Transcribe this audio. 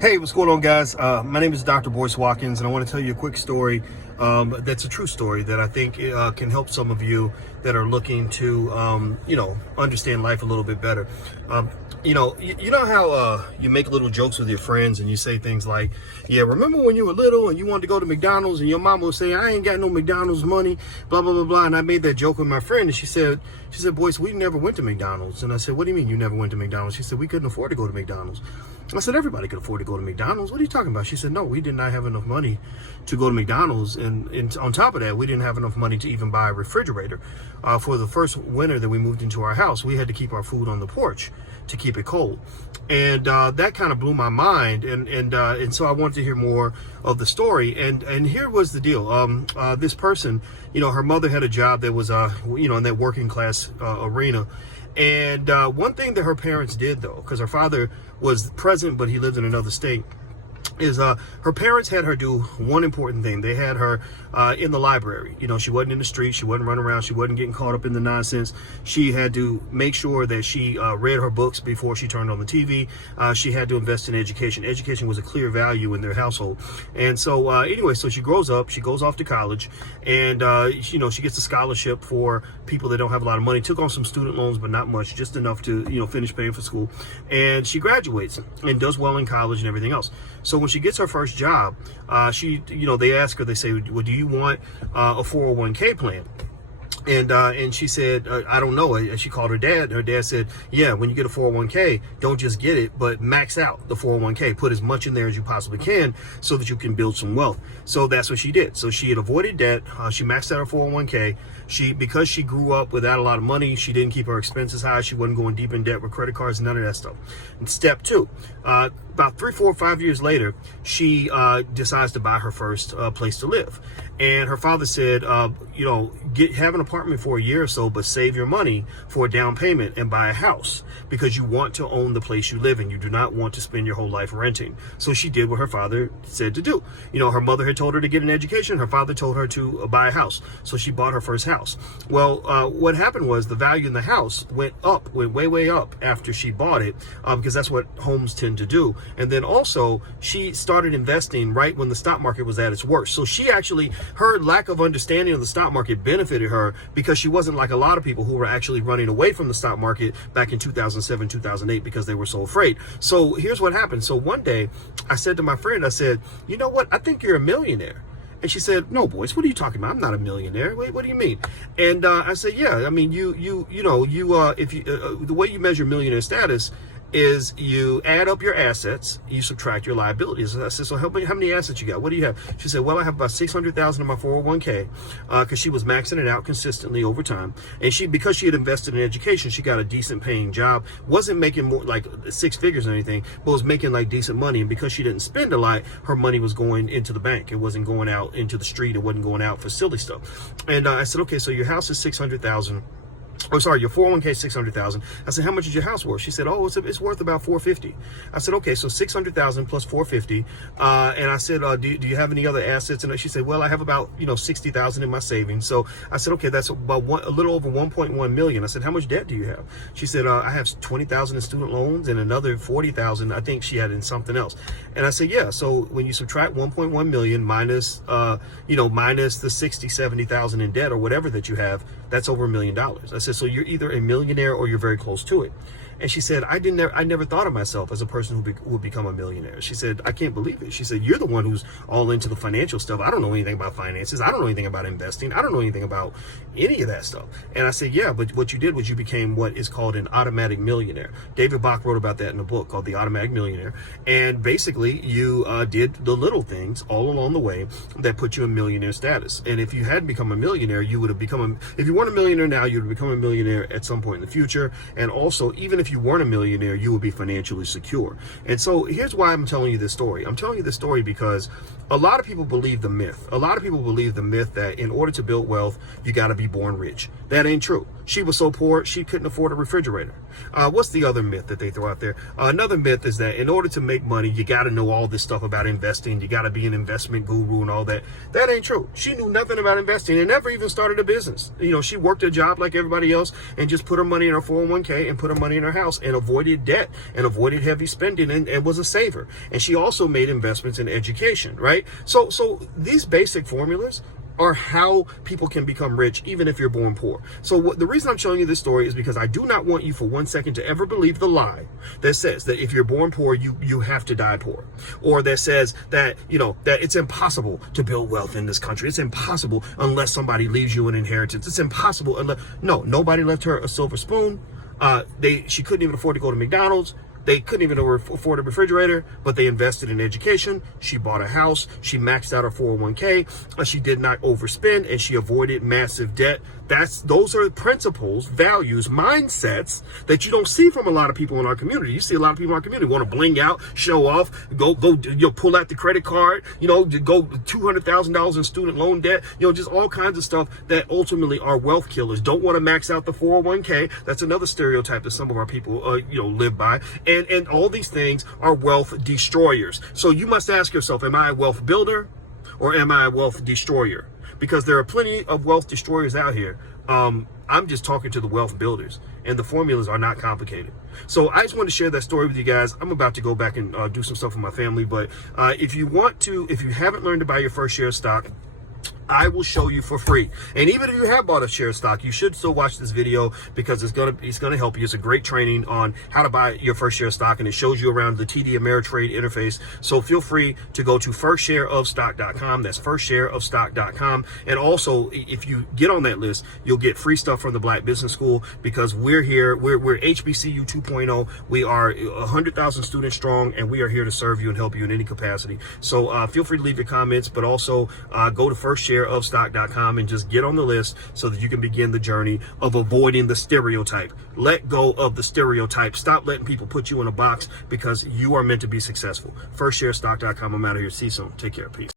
Hey, what's going on, guys? My name is Dr. Boyce Watkins, and I want to tell you a quick story that's a true story that I think can help some of you that are looking to, understand life a little bit better. You know how you make little jokes with your friends and you say things like, yeah, remember when you were little and you wanted to go to McDonald's and your mama would say, I ain't got no McDonald's money, blah, blah, blah, blah. And I made that joke with my friend and she said, Boyce, we never went to McDonald's. And I said, what do you mean you never went to McDonald's? She said, we couldn't afford to go to McDonald's. I said, everybody could afford to go to McDonald's. What are you talking about? She said, no, we did not have enough money to go to McDonald's. And on top of that, we didn't have enough money to even buy a refrigerator. For the first winter that we moved into our house, we had to keep our food on the porch to keep it cold. And that kind of blew my mind. And so I wanted to hear more of the story. And here was the deal. This person, her mother had a job that was, in that working class arena. And one thing that her parents did, though, because her father was present, but he lived in another state, is her parents had her do one important thing. They had her in the library. She wasn't in the street. She wasn't running around. She wasn't getting caught up in the nonsense. She had to make sure that she read her books before she turned on the TV. She had to invest in education. Education was a clear value in their household. And so anyway, so she grows up. She goes off to college. And, she gets a scholarship for people that don't have a lot of money. Took on some student loans, but not much. Just enough to, finish paying for school. And she graduates and does well in college and everything else. So when she gets her first job, they ask her, they say, well, do you want a 401k plan? And she said, I don't know. And she called her dad. Her dad said, yeah, when you get a 401k, don't just get it, but max out the 401k. Put as much in there as you possibly can so that you can build some wealth. So that's what she did. So she had avoided debt. She maxed out her 401k. Because she grew up without a lot of money, she didn't keep her expenses high. She wasn't going deep in debt with credit cards, none of that stuff. And step two, about 3, 4, 5 years later, she decides to buy her first place to live. And her father said, have an apartment for a year or so, but save your money for a down payment and buy a house because you want to own the place you live in. You do not want to spend your whole life renting. So she did what her father said to do. Her mother had told her to get an education. Her father told her to buy a house. So she bought her first house. Well, what happened was the value in the house went way, way up after she bought it because that's what homes tend to do. And then also she started investing right when the stock market was at its worst. So she actually, her lack of understanding of the stock market benefited her because she wasn't like a lot of people who were actually running away from the stock market back in 2007, 2008 because they were so afraid. So here's what happened. So one day I said to my friend, I said, you know what? I think you're a millionaire. And she said, no, Boyce, what are you talking about? I'm not a millionaire. Wait, what do you mean? And I said, yeah, I mean, the way you measure millionaire status is you add up your assets, you subtract your liabilities. I said, so how many assets you got? What do you have? She said, well, I have about $600,000 in my 401k because she was maxing it out consistently over time. And because she had invested in education, she got a decent paying job, wasn't making more like 6 figures or anything, but was making like decent money. And because she didn't spend a lot, her money was going into the bank. It wasn't going out into the street. It wasn't going out for silly stuff. And I said, okay, so your house is $600,000. Oh, sorry, your 401k is $600,000. I said, how much is your house worth? She said, oh, it's worth about $450,000. I said, okay, so $600,000 plus $450,000. And I said, do you have any other assets? And she said, well, I have about $60,000 in my savings. So I said, okay, that's about a little over 1.1 million. I said, how much debt do you have? She said, I have 20,000 in student loans and another 40,000. I think she had in something else. And I said, yeah. So when you subtract 1.1 million minus minus the 60, 70,000 in debt or whatever that you have, that's over $1 million. I said, so you're either a millionaire or you're very close to it. And she said, I never thought of myself as a person who would become a millionaire. She said, I can't believe it. She said, you're the one who's all into the financial stuff. I don't know anything about finances. I don't know anything about investing. I don't know anything about any of that stuff. And I said, yeah, but what you did was you became what is called an automatic millionaire. David Bach wrote about that in a book called The Automatic Millionaire. And basically you did the little things all along the way that put you in millionaire status. And if you hadn't become a millionaire, you would have become if you weren't a millionaire now, you would have become a millionaire at some point in the future. And also, even if you weren't a millionaire, you would be financially secure. And so here's why I'm telling you this story. I'm telling you this story because a lot of people believe the myth. A lot of people believe the myth that in order to build wealth, you got to be born rich. That ain't true. She was so poor, she couldn't afford a refrigerator. What's the other myth that they throw out there? Another myth is that in order to make money, you got to know all this stuff about investing. You got to be an investment guru and all that. That ain't true. She knew nothing about investing and never even started a business. She worked a job like everybody else and just put her money in her 401k and put her money in her house. house and avoided debt and avoided heavy spending and was a saver. And she also made investments in education, right? So these basic formulas are how people can become rich even if you're born poor. So the reason I'm showing you this story is because I do not want you for 1 second to ever believe the lie that says that if you're born poor, you have to die poor, or that says that, you know, that it's impossible to build wealth in this country. It's impossible unless somebody leaves you an inheritance. It's impossible unless, no, nobody left her a silver spoon. She couldn't even afford to go to McDonald's. They couldn't even afford a refrigerator, but they invested in education. She bought a house. She maxed out her 401k. She did not overspend, and she avoided massive debt. Those are principles, values, mindsets that you don't see from a lot of people in our community. You see a lot of people in our community want to bling out, show off, go, pull out the credit card, go $200,000 in student loan debt, just all kinds of stuff that ultimately are wealth killers. Don't want to max out the 401k. That's another stereotype that some of our people, live by. And all these things are wealth destroyers. So you must ask yourself, am I a wealth builder or am I a wealth destroyer? Because there are plenty of wealth destroyers out here. I'm just talking to the wealth builders, and the formulas are not complicated. So I just wanted to share that story with you guys. I'm about to go back and do some stuff with my family, but if you haven't learned to buy your first share of stock, I will show you for free. And even if you have bought a share of stock, you should still watch this video because it's gonna help you. It's a great training on how to buy your first share of stock, and it shows you around the TD Ameritrade interface. So feel free to go to firstshareofstock.com. That's firstshareofstock.com. And also, if you get on that list, you'll get free stuff from the Black Business School, because we're here. We're HBCU 2.0. We are 100,000 students strong, and we are here to serve you and help you in any capacity. So feel free to leave your comments, but also go to firstshareofstock.com and just get on the list so that you can begin the journey of avoiding the stereotype. Let go of the stereotype. Stop letting people put you in a box, because you are meant to be successfshareofstock.com. I'm out of here. See you soon. Take care. Peace.